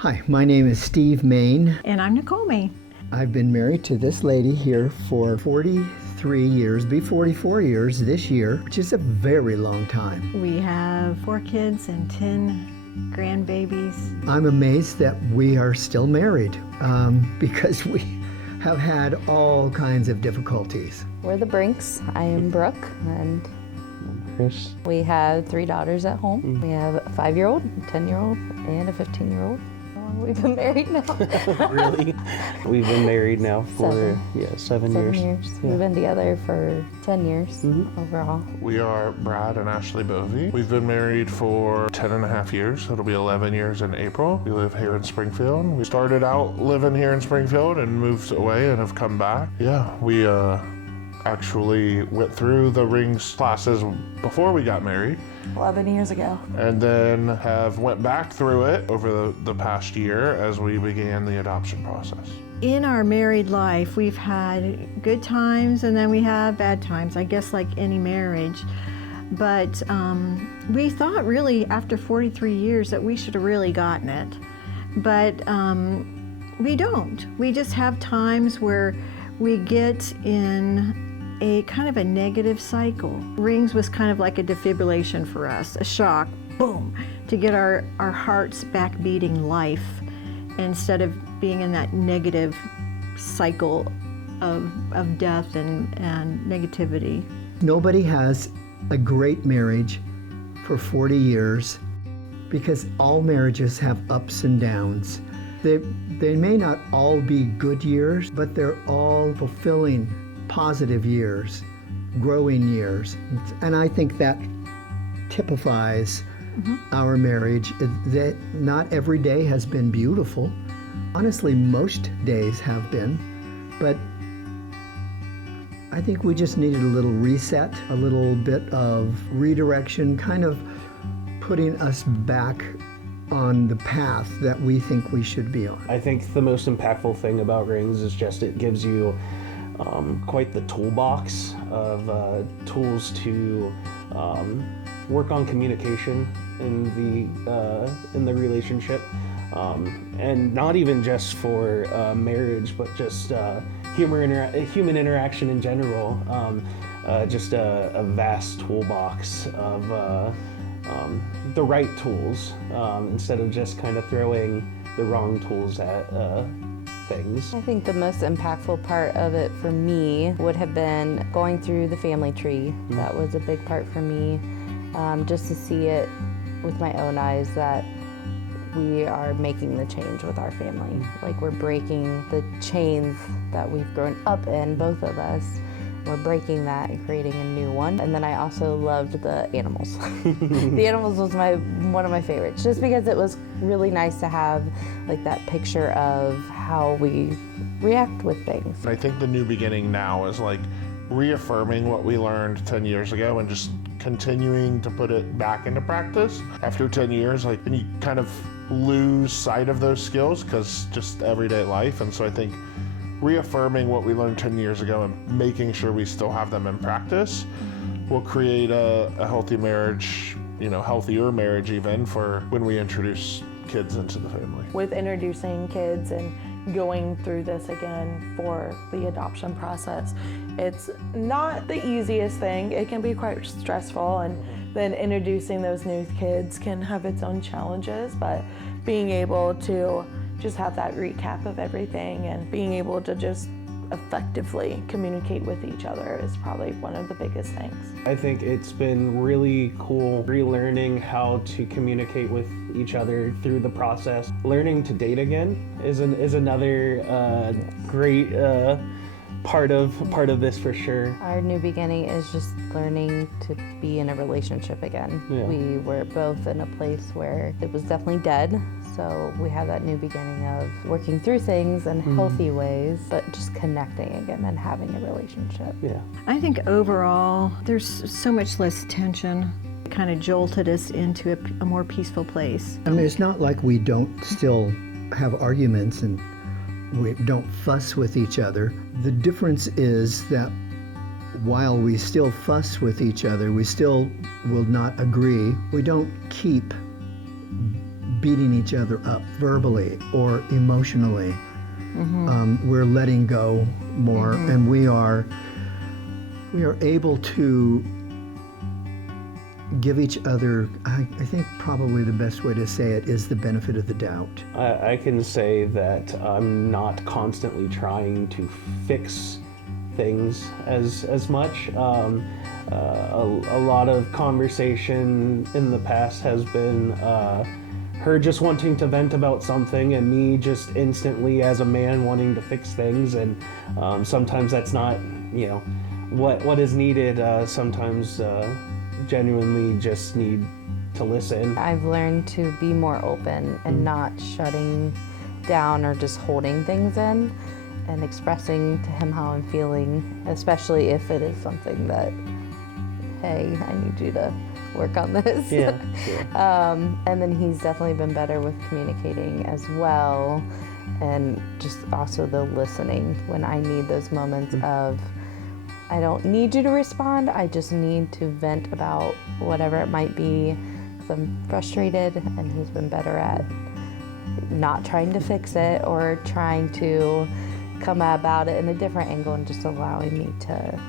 Hi, my name is Steve Main. And I'm Nicole Main. I've been married to this lady here for 43 years, be 44 years this year, which is a very long time. We have 4 kids and 10 grandbabies. I'm amazed that we are still married because we have had all kinds of difficulties. We're the Brinks. I am Brooke, and Chris. we have 3 daughters at home. We have a 5-year-old, a 10-year-old, and a 15-year-old. How long have we been married now? Really? We've been married now for 7 years. 7 years. Yeah. We've been together for 10 years overall. We are Brad and Ashley Bovey. We've been married for 10 and a half years. It'll be 11 years in April. We live here in Springfield. We started out living here in Springfield and moved away and have come back. Yeah, we actually went through the rings classes before we got married. 11 years ago. And then have went back through it over the past year as we began the adoption process. In our married life, we've had good times and then we have bad times, I guess like any marriage. But we thought really after 43 years that we should have really gotten it. But we don't. We just have times where we get in a kind of a negative cycle. Rings was kind of like a defibrillation for us, a shock, boom, to get our hearts back beating life instead of being in that negative cycle of death and negativity. Nobody has a great marriage for 40 years because all marriages have ups and downs. They may not all be good years, but they're all fulfilling, positive years, growing years. And I think that typifies our marriage, that not every day has been beautiful. Honestly, most days have been, but I think we just needed a little reset, a little bit of redirection, kind of putting us back on the path that we think we should be on. I think the most impactful thing about rings is just it gives you quite the toolbox of tools to work on communication in the relationship, and not even just for marriage, but just human interaction in general. Just a vast toolbox of the right tools, instead of just kind of throwing the wrong tools at things. I think the most impactful part of it for me would have been going through the family tree. That was a big part for me, just to see it with my own eyes that we are making the change with our family. Like, we're breaking the chains that we've grown up in, both of us. We're breaking that and creating a new one. And then I also loved the animals. The animals was one of my favorites, just because it was really nice to have like that picture of how we react with things. I think the new beginning now is like reaffirming what we learned 10 years ago and just continuing to put it back into practice. After 10 years, like, and you kind of lose sight of those skills because just everyday life. And so I think reaffirming what we learned 10 years ago and making sure we still have them in practice will create a healthy marriage, healthier marriage even for when we introduce kids into the family. With introducing kids and going through this again for the adoption process, it's not the easiest thing. It can be quite stressful, and then introducing those new kids can have its own challenges, but being able to just have that recap of everything and being able to just effectively communicate with each other is probably one of the biggest things. I think it's been really cool relearning how to communicate with each other through the process. Learning to date again is another great part of this for sure. Our new beginning is just learning to be in a relationship again. Yeah. We were both in a place where it was definitely dead. So we have that new beginning of working through things in healthy ways, but just connecting again and having a relationship. Yeah. I think overall, there's so much less tension. It kind of jolted us into a more peaceful place. I mean, it's not like we don't still have arguments and we don't fuss with each other. The difference is that while we still fuss with each other, we still will not agree. We don't keep beating each other up verbally or emotionally. We're letting go more, and we are able to give each other, I think probably the best way to say it is the benefit of the doubt. I can say that I'm not constantly trying to fix things as much. A lot of conversation in the past has been her just wanting to vent about something and me just instantly as a man wanting to fix things, and sometimes that's not, what is needed. Sometimes genuinely just need to listen. I've learned to be more open and not shutting down or just holding things in, and expressing to him how I'm feeling, especially if it is something that, hey, I need you to work on this. Yeah. And then he's definitely been better with communicating as well, and just also the listening when I need those moments of, I don't need you to respond, I just need to vent about whatever it might be, because I'm frustrated, and he's been better at not trying to fix it or trying to come about it in a different angle, and just allowing me to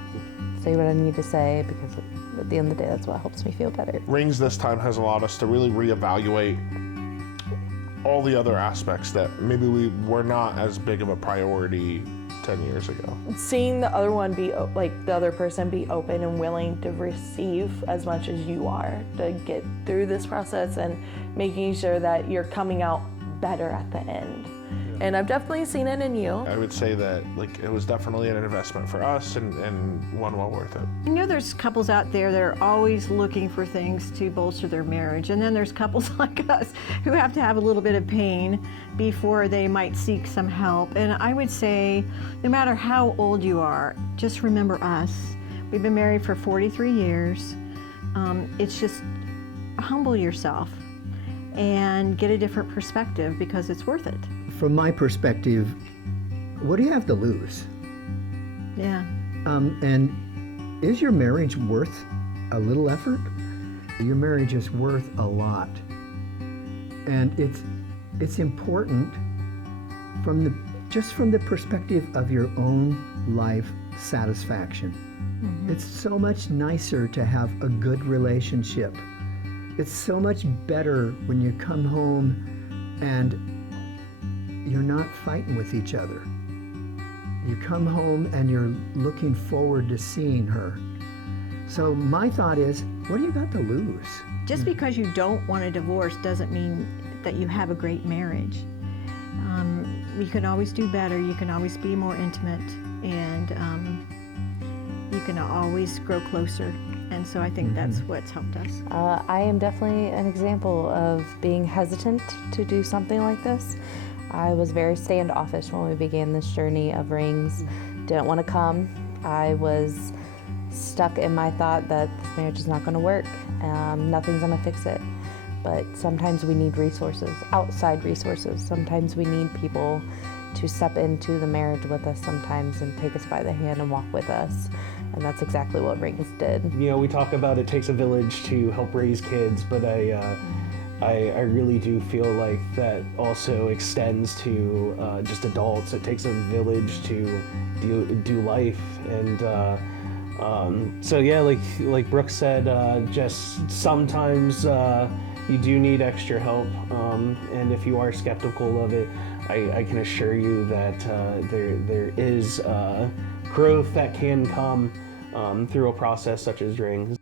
say what I need to say, because at the end of the day, that's what helps me feel better. Rings this time has allowed us to really reevaluate all the other aspects that maybe we were not as big of a priority 10 years ago. Seeing the other one be, the other person be open and willing to receive as much as you are to get through this process, and making sure that you're coming out better at the end. And I've definitely seen it in you. I would say that it was definitely an investment for us, and one well worth it. I know there's couples out there that are always looking for things to bolster their marriage, and then there's couples like us who have to have a little bit of pain before they might seek some help. And I would say, no matter how old you are, just remember us. We've been married for 43 years. It's just humble yourself and get a different perspective, because it's worth it. From my perspective, what do you have to lose? Yeah. And is your marriage worth a little effort? Your marriage is worth a lot. And it's important from the perspective of your own life satisfaction. It's so much nicer to have a good relationship. It's so much better when you come home and you're not fighting with each other. You come home and you're looking forward to seeing her. So my thought is, what do you got to lose? Just because you don't want a divorce doesn't mean that you have a great marriage. You can always do better. You can always be more intimate, and you can always grow closer. And so I think that's what's helped us. I am definitely an example of being hesitant to do something like this. I was very standoffish when we began this journey of rings. Didn't want to come. I was stuck in my thought that this marriage is not going to work. Nothing's going to fix it. But sometimes we need resources, outside resources. Sometimes we need people to step into the marriage with us sometimes and take us by the hand and walk with us. And that's exactly what Rings did. We talk about it takes a village to help raise kids, but I really do feel like that also extends to just adults. It takes a village to do life, and so yeah, like Brooke said, just sometimes you do need extra help, and if you are skeptical of it, I can assure you that there is growth that can come through a process such as Rings.